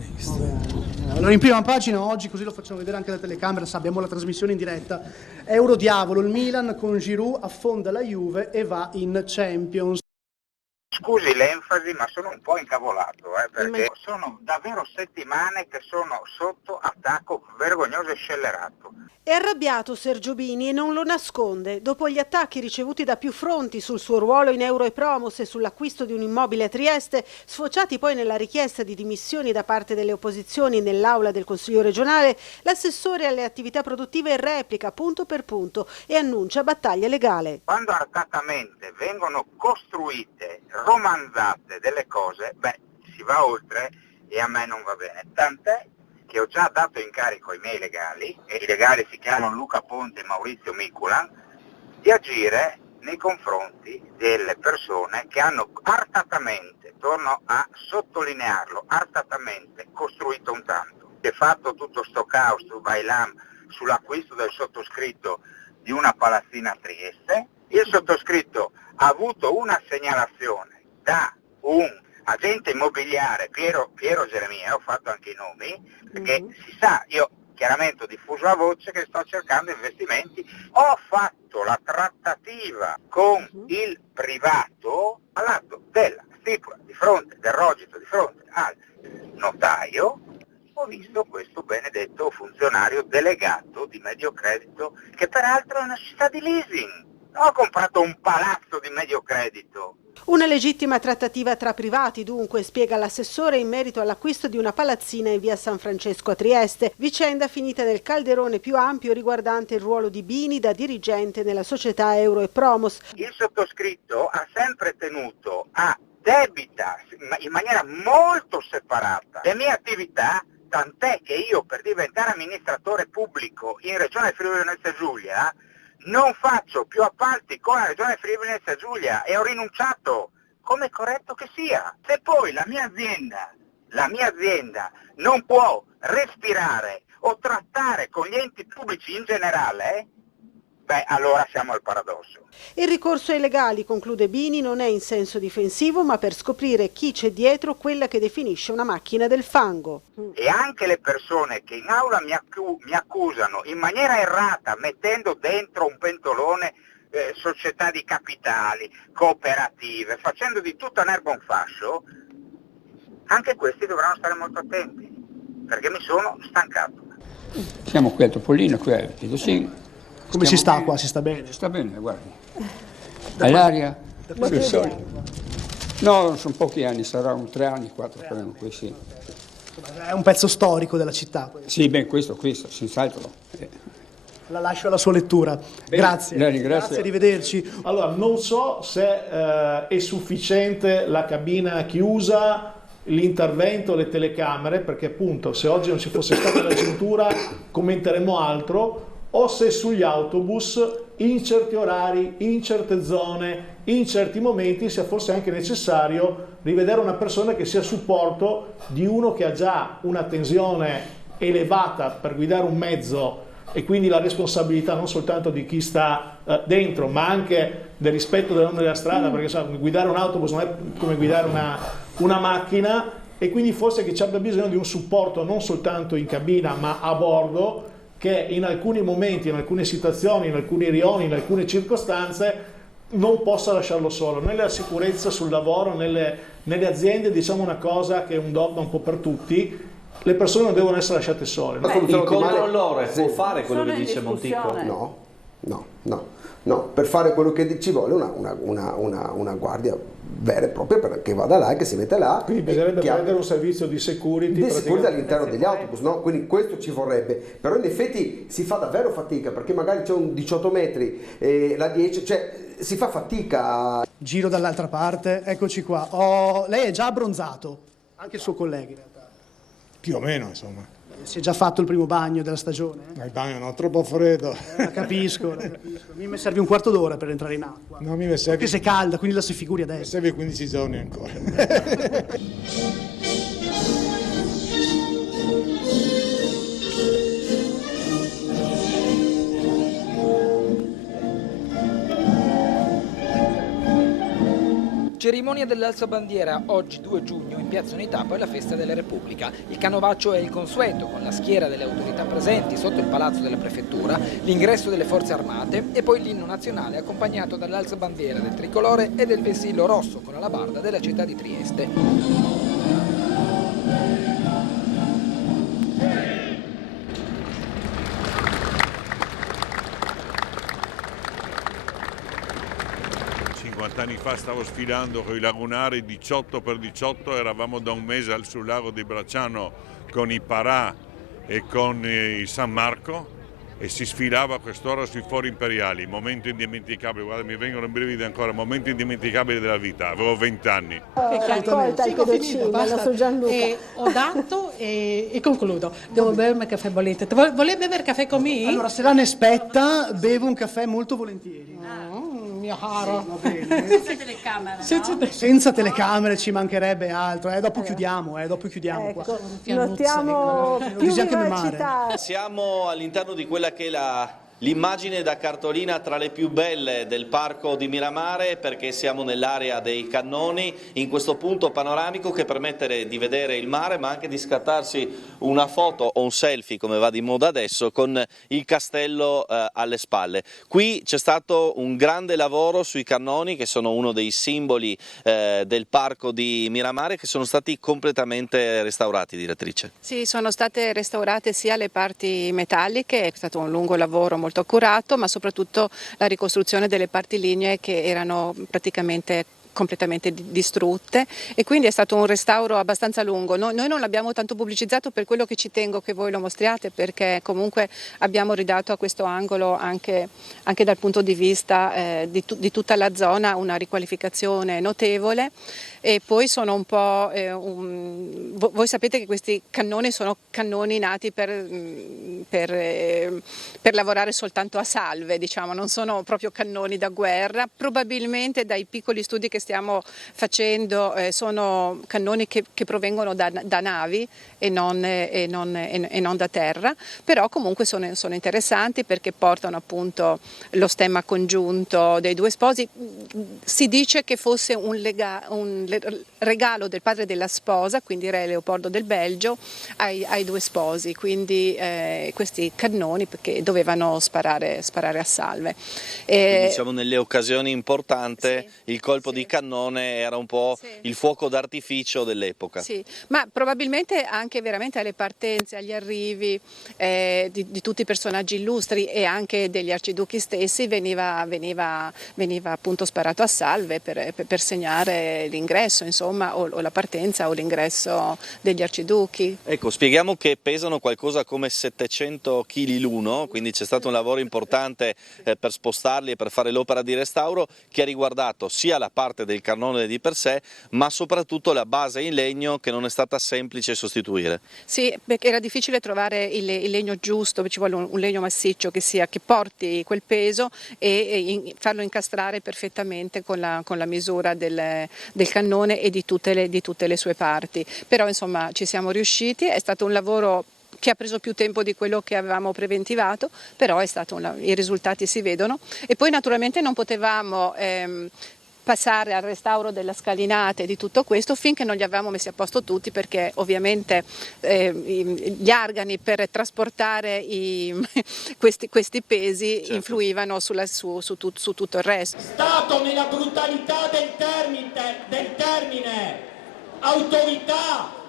Allora in prima pagina oggi, così lo facciamo vedere anche alla telecamera, abbiamo la trasmissione in diretta. Eurodiavolo, il Milan con Giroud affonda la Juve e va in Champions. Scusi l'enfasi, ma sono un po' incavolato, perché sono davvero settimane che sono sotto attacco vergognoso e scellerato. È arrabbiato Sergio Bini e non lo nasconde. Dopo gli attacchi ricevuti da più fronti sul suo ruolo in Euro e Promos e sull'acquisto di un immobile a Trieste, sfociati poi nella richiesta di dimissioni da parte delle opposizioni nell'aula del Consiglio regionale, l'assessore alle attività produttive replica punto per punto e annuncia battaglia legale. Quando artatamente vengono costruite, romanzate delle cose, si va oltre e a me non va bene. Tant'è che ho già dato incarico ai miei legali, e i legali si chiamano Luca Ponte e Maurizio Miculan, di agire nei confronti delle persone che hanno artatamente, torno a sottolinearlo, artatamente costruito un tanto. È fatto tutto sto caos, tu bailam, sull'acquisto del sottoscritto di una palazzina a Trieste. Il sottoscritto ha avuto una segnalazione da un agente immobiliare, Piero Geremia, ho fatto anche i nomi, perché si sa, io chiaramente ho diffuso la voce che sto cercando investimenti, ho fatto la trattativa con il privato all'atto della stipula di fronte del rogito, di fronte al notaio, ho visto questo benedetto funzionario delegato di Mediocredito, che peraltro è una società di leasing. Ho comprato un palazzo di Mediocredito. Una legittima trattativa tra privati, dunque, spiega l'assessore in merito all'acquisto di una palazzina in via San Francesco a Trieste, vicenda finita nel calderone più ampio riguardante il ruolo di Bini da dirigente nella società Euro e Promos. Il sottoscritto ha sempre tenuto a debita, in maniera molto separata, le mie attività, tant'è che io per diventare amministratore pubblico in Regione Friuli Venezia Giulia non faccio più appalti con la Regione Friuli Venezia Giulia e ho rinunciato, come è corretto che sia. Se poi la mia azienda non può respirare o trattare con gli enti pubblici in generale, allora siamo al paradosso. Il ricorso ai legali, conclude Bini, non è in senso difensivo ma per scoprire chi c'è dietro quella che definisce una macchina del fango. E anche le persone che in aula mi accusano in maniera errata, mettendo dentro un pentolone società di capitali, cooperative, facendo di tutta un'erba un fascio, anche questi dovranno stare molto attenti, perché mi sono stancato. Siamo qui al Topolino, qui al Pedocin. Come si sta qua? Si sta bene? Si sta bene, guardi. All'aria, sul sole. No, sono pochi anni, saranno 3 anni, 4 faremo qui, sì. È un pezzo storico della città. Sì, questo, senz'altro. La lascio alla sua lettura. Grazie. Grazie, arrivederci. Allora, non so se è sufficiente la cabina chiusa, l'intervento, le telecamere, perché appunto se oggi non ci fosse stata la cintura commenteremo altro, o se sugli autobus in certi orari, in certe zone, in certi momenti sia forse anche necessario rivedere una persona che sia a supporto di uno che ha già una tensione elevata per guidare un mezzo e quindi la responsabilità non soltanto di chi sta dentro, ma anche del rispetto delle norme della strada, perché guidare un autobus non è come guidare una macchina, e quindi forse che ci abbia bisogno di un supporto non soltanto in cabina ma a bordo, che in alcuni momenti, in alcune situazioni, in alcuni rioni, in alcune circostanze non possa lasciarlo solo. Nella sicurezza sul lavoro, nelle aziende, diciamo una cosa che è un dogma un po' per tutti: le persone non devono essere lasciate sole. Il controllore può fare quello che dice Monticchio? No, per fare quello che ci vuole una guardia vera e propria che vada là e che si mette là. Quindi bisognerebbe prendere un servizio di security all'interno degli autobus, no? Quindi questo ci vorrebbe, però in effetti si fa davvero fatica, perché magari c'è un 18 metri e la 10, cioè si fa fatica. Giro dall'altra parte, eccoci qua. Lei è già abbronzato, anche il suo collega in realtà. Più o meno, insomma. Si è già fatto il primo bagno della stagione? Il bagno no, troppo freddo. Capisco. Mi serve un quarto d'ora per entrare in acqua. No, mi serve. Perché se è calda, quindi la si figuri adesso. Mi serve 15 giorni ancora. Cerimonia dell'alzabandiera oggi 2 giugno in Piazza Unità, poi la festa della Repubblica. Il canovaccio è il consueto, con la schiera delle autorità presenti sotto il palazzo della prefettura, l'ingresso delle forze armate e poi l'inno nazionale accompagnato dall'alzabandiera del tricolore e del vessillo rosso con alabarda della città di Trieste. 50 anni fa stavo sfilando con i lagunari 18x18, eravamo da un mese sul lago di Bracciano con i Parà e con i San Marco e si sfilava a quest'ora sui fori imperiali, momento indimenticabile, guarda mi vengono i brividi ancora, momento indimenticabile della vita, avevo 20 anni. Ho dato e concludo. Devo bermi caffè bollente. Vuole bere caffè con me? Allora, se la ne aspetta, bevo un caffè molto volentieri. Mio caro. Senza telecamera, no? Senza telecamere, ci mancherebbe altro. Dopo chiudiamo, qua. Notiamo più vivacità. Siamo all'interno di quella che è l'immagine da cartolina tra le più belle del parco di Miramare, perché siamo nell'area dei cannoni, in questo punto panoramico che permette di vedere il mare ma anche di scattarsi una foto o un selfie, come va di moda adesso, con il castello alle spalle. Qui c'è stato un grande lavoro sui cannoni, che sono uno dei simboli del parco di Miramare, che sono stati completamente restaurati, direttrice. Sì, sono state restaurate sia le parti metalliche, è stato un lungo lavoro molto accurato, ma soprattutto la ricostruzione delle parti lignee che erano praticamente completamente distrutte, e quindi è stato un restauro abbastanza lungo. Noi non l'abbiamo tanto pubblicizzato, per quello che ci tengo che voi lo mostriate, perché comunque abbiamo ridato a questo angolo anche dal punto di vista di tutta la zona una riqualificazione notevole. E poi sono un po' voi sapete che questi cannoni sono cannoni nati per lavorare soltanto a salve, diciamo, non sono proprio cannoni da guerra. Probabilmente dai piccoli studi che stiamo facendo sono cannoni che provengono da navi e non da terra, però comunque sono interessanti perché portano appunto lo stemma congiunto dei due sposi. Si dice che fosse un regalo del padre della sposa, quindi re Leopoldo del Belgio, ai due sposi, quindi questi cannoni perché dovevano sparare a salve. Quindi, diciamo, nelle occasioni importanti il colpo di cannone era un po' il fuoco d'artificio dell'epoca. Sì, ma probabilmente anche veramente alle partenze, agli arrivi di tutti i personaggi illustri e anche degli arciduchi stessi veniva appunto sparato a salve per segnare l'ingresso, insomma, o la partenza o l'ingresso degli arciduchi. Ecco, spieghiamo che pesano qualcosa come 700 kg l'uno, quindi c'è stato un lavoro importante per spostarli e per fare l'opera di restauro, che ha riguardato sia la parte del cannone di per sé, ma soprattutto la base in legno, che non è stata semplice sostituire. Sì, perché era difficile trovare il legno giusto, ci vuole un legno massiccio che porti quel peso e farlo incastrare perfettamente con la misura del cannone e di tutte le sue parti. Però insomma ci siamo riusciti, è stato un lavoro che ha preso più tempo di quello che avevamo preventivato, però i risultati si vedono. E poi naturalmente non potevamo passare al restauro della scalinata e di tutto questo finché non li avevamo messi a posto tutti, perché ovviamente gli argani per trasportare questi pesi influivano su tutto il resto. Stato nella brutalità del termine, autorità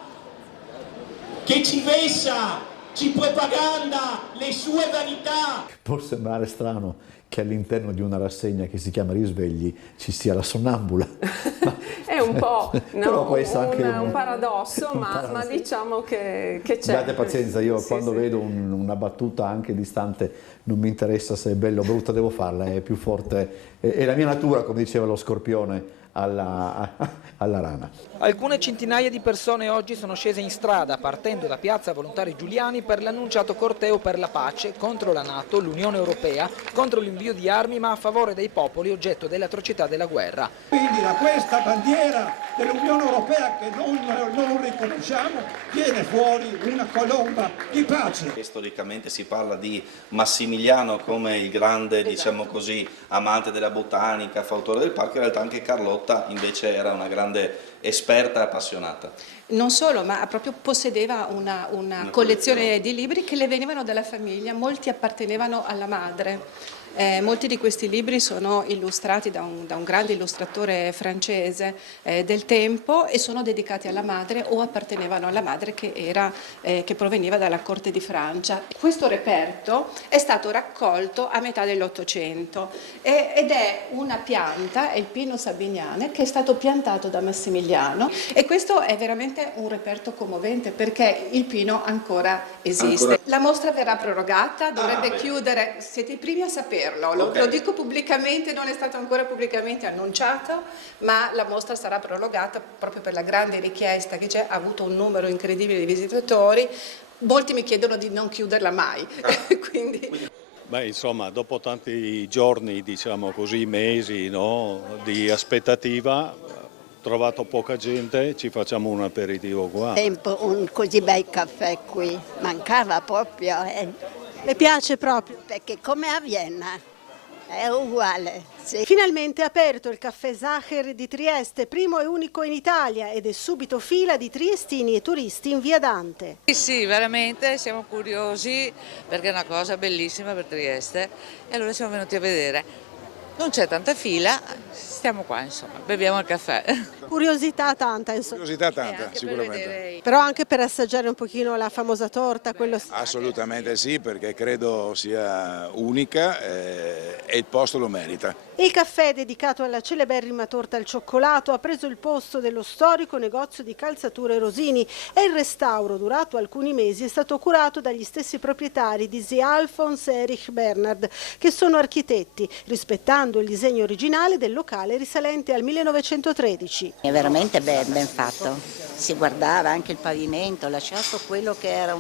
che ci vessa, ci propaganda le sue verità. Può sembrare strano che all'interno di una rassegna che si chiama Risvegli ci sia la sonnambula. È un po' Però può essere anche un paradosso, ma diciamo che c'è. Date pazienza, io quando vedo una battuta anche distante non mi interessa se è bella o brutta, devo farla, è più forte, è la mia natura, come diceva lo Scorpione alla rana. Alcune centinaia di persone oggi sono scese in strada partendo da Piazza Volontari Giuliani per l'annunciato corteo per la pace contro la NATO, l'Unione Europea, contro l'invio di armi ma a favore dei popoli oggetto delle atrocità della guerra. Quindi da questa bandiera dell'Unione Europea che non riconosciamo viene fuori una colomba di pace. Storicamente si parla di Massimiliano come il grande, diciamo così, amante della botanica, fautore del parco, in realtà anche Carlotta invece era una grande esperta e appassionata. Non solo, ma proprio possedeva una collezione di libri che le venivano dalla famiglia, molti appartenevano alla madre. Molti di questi libri sono illustrati da un grande illustratore francese del tempo e sono dedicati alla madre o appartenevano alla madre che proveniva dalla corte di Francia. Questo reperto è stato raccolto a metà dell'Ottocento ed è una pianta, è il Pino Sabignane, che è stato piantato da Massimiliano, e questo è veramente un reperto commovente perché il pino ancora esiste. La mostra verrà prorogata, dovrebbe chiudere, siete i primi a saperlo. Lo dico pubblicamente, non è stato ancora pubblicamente annunciato, ma la mostra sarà prorogata proprio per la grande richiesta che c'è, ha avuto un numero incredibile di visitatori, molti mi chiedono di non chiuderla mai. Quindi... Beh, insomma, dopo tanti giorni, diciamo così, mesi, no, di aspettativa, trovato poca gente, ci facciamo un aperitivo qua. Un così bel caffè qui, mancava proprio. Le piace proprio? Perché come a Vienna è uguale. Sì. Finalmente è aperto il caffè Sacher di Trieste, primo e unico in Italia, ed è subito fila di triestini e turisti in via Dante. Sì, veramente siamo curiosi perché è una cosa bellissima per Trieste e allora siamo venuti a vedere. Non c'è tanta fila, stiamo qua, insomma, beviamo il caffè. Curiosità tanta, insomma. Curiosità tanta, sicuramente. Però anche per assaggiare un pochino la famosa torta, quello... Assolutamente sì, perché credo sia unica e il posto lo merita. Il caffè dedicato alla celeberrima torta al cioccolato ha preso il posto dello storico negozio di calzature Rosini e il restauro, durato alcuni mesi, è stato curato dagli stessi proprietari di Zie Alfons e Erich Bernhard, che sono architetti, rispettando il disegno originale del locale risalente al 1913. È veramente ben fatto, si guardava anche il pavimento, lasciato quello che era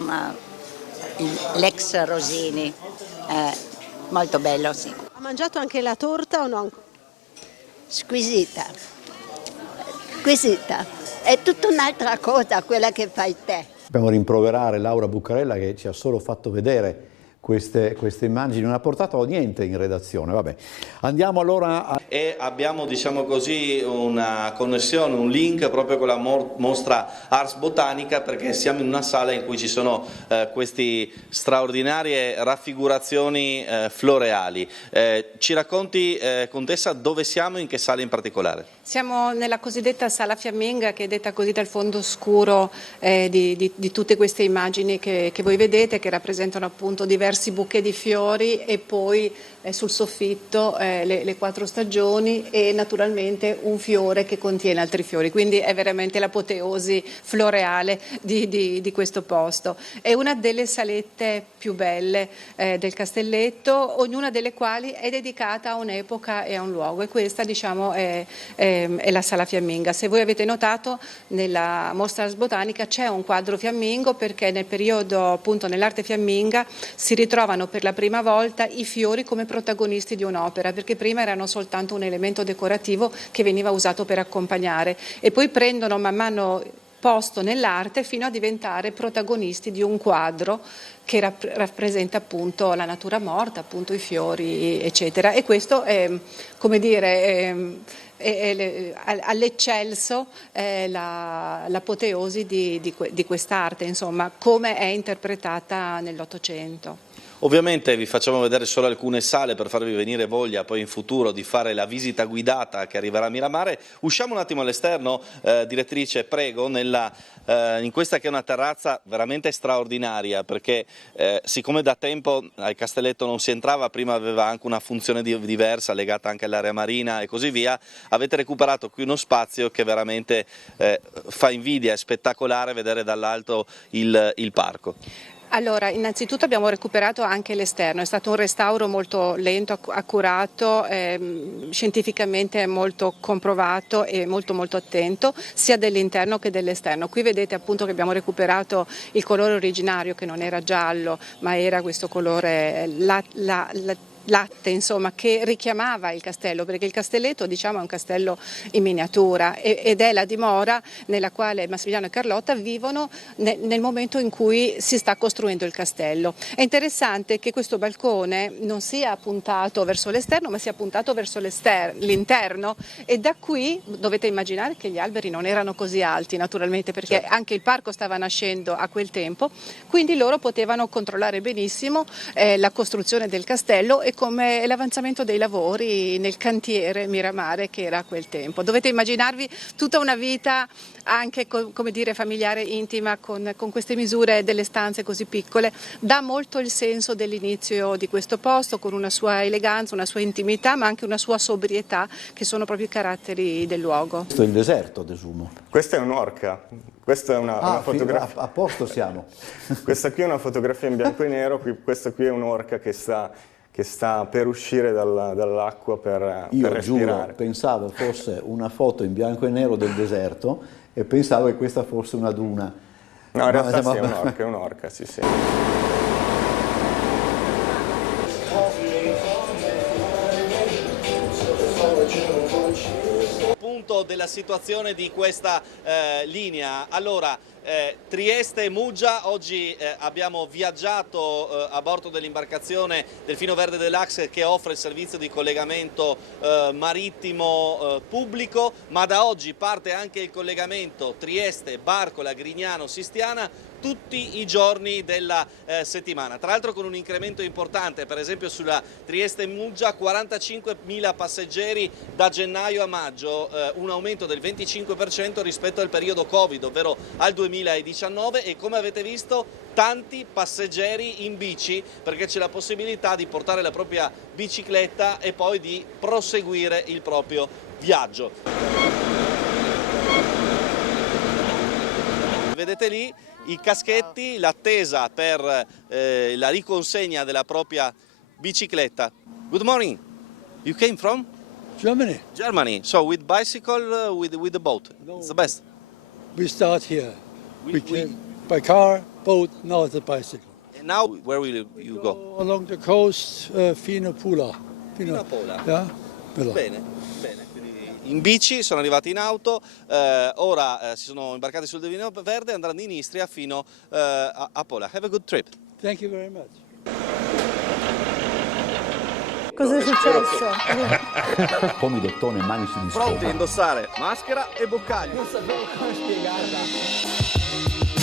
l'ex Rosini, molto bello, sì. Ha mangiato anche la torta o no? Squisita, squisita, è tutta un'altra cosa quella che fai te. Dobbiamo rimproverare Laura Buccarella che ci ha solo fatto vedere queste immagini, non ha portato niente in redazione. Vabbè. Andiamo allora a... E abbiamo, diciamo così, una connessione, un link proprio con la mostra Ars Botanica, perché siamo in una sala in cui ci sono queste straordinarie raffigurazioni floreali. Ci racconti, Contessa, dove siamo, in che sala in particolare? Siamo nella cosiddetta sala fiamminga, che è detta così dal fondo scuro di tutte queste immagini che voi vedete, che rappresentano appunto diversi bouquet di fiori e poi sul soffitto le 4 stagioni e naturalmente un fiore che contiene altri fiori, quindi è veramente l'apoteosi floreale di questo posto. È una delle salette più belle del Castelletto, ognuna delle quali è dedicata a un'epoca e a un luogo, e questa, diciamo, è la sala fiamminga. Se voi avete notato, nella mostra Ars Botanica c'è un quadro fiammingo, perché nel periodo, appunto, nell'arte fiamminga si ritrovano per la prima volta i fiori come protagonisti di un'opera, perché prima erano soltanto un elemento decorativo che veniva usato per accompagnare, e poi prendono man mano posto nell'arte fino a diventare protagonisti di un quadro che rappresenta appunto la natura morta, appunto i fiori, eccetera. E questo è, come dire, all'eccelso l'apoteosi di quest'arte, insomma, come è interpretata nell'Ottocento. Ovviamente vi facciamo vedere solo alcune sale per farvi venire voglia poi in futuro di fare la visita guidata che arriverà a Miramare. Usciamo un attimo all'esterno, direttrice, prego, in questa che è una terrazza veramente straordinaria, perché siccome da tempo al Castelletto non si entrava, prima aveva anche una funzione diversa legata anche all'area marina e così via, avete recuperato qui uno spazio che veramente fa invidia, è spettacolare vedere dall'alto il parco. Allora, innanzitutto abbiamo recuperato anche l'esterno, è stato un restauro molto lento, accurato, scientificamente molto comprovato e molto attento, sia dell'interno che dell'esterno. Qui vedete appunto che abbiamo recuperato il colore originario, che non era giallo, ma era questo colore latte, insomma, che richiamava il castello, perché il Castelletto, diciamo, è un castello in miniatura ed è la dimora nella quale Massimiliano e Carlotta vivono nel momento in cui si sta costruendo il castello. È interessante che questo balcone non sia puntato verso l'esterno, ma sia puntato verso l'interno, e da qui dovete immaginare che gli alberi non erano così alti, naturalmente, perché anche il parco stava nascendo a quel tempo, quindi loro potevano controllare benissimo la costruzione del castello e come l'avanzamento dei lavori nel cantiere Miramare che era a quel tempo. Dovete immaginarvi tutta una vita anche, come dire, familiare, intima, con queste misure delle stanze così piccole. Dà molto il senso dell'inizio di questo posto, con una sua eleganza, una sua intimità, ma anche una sua sobrietà, che sono proprio i caratteri del luogo. Questo è il deserto, desumo. Questa è un'orca. Questa è una fotografia. A posto siamo. Questa qui è una fotografia in bianco e nero, questa qui è un'orca che sta per uscire dall'acqua per respirare. Io giuro, pensavo fosse una foto in bianco e nero del deserto e pensavo che questa fosse una duna. No, in realtà sì, è un'orca, sì. Punto della situazione di questa linea. Allora, Trieste e Muggia, oggi abbiamo viaggiato a bordo dell'imbarcazione Delfino Verde Deluxe, che offre il servizio di collegamento marittimo pubblico, ma da oggi parte anche il collegamento Trieste, Barcola, Grignano, Sistiana, tutti i giorni della settimana. Tra l'altro con un incremento importante, per esempio sulla Trieste-Muggia 45.000 passeggeri da gennaio a maggio, un aumento del 25% rispetto al periodo Covid, ovvero al 2019, e come avete visto tanti passeggeri in bici, perché c'è la possibilità di portare la propria bicicletta e poi di proseguire il proprio viaggio. Vedete lì i caschetti, l'attesa per la riconsegna della propria bicicletta. Good morning. You came from? Germany. Germany. So with bicycle, with the boat. No. It's the best. We start here. We came by car, boat, now the bicycle. And now where will you go? Along the coast, Finopola. Finopola. Yeah? Bene, bene. In bici, sono arrivati in auto, ora si sono imbarcati sul Delfino Verde e andranno in Istria fino a Pola. Have a good trip. Thank you very much. Cosa è successo? Pomidottone e manici di Pronti scopa. a indossare maschera e boccaglio. Non sapevo come spiegarla.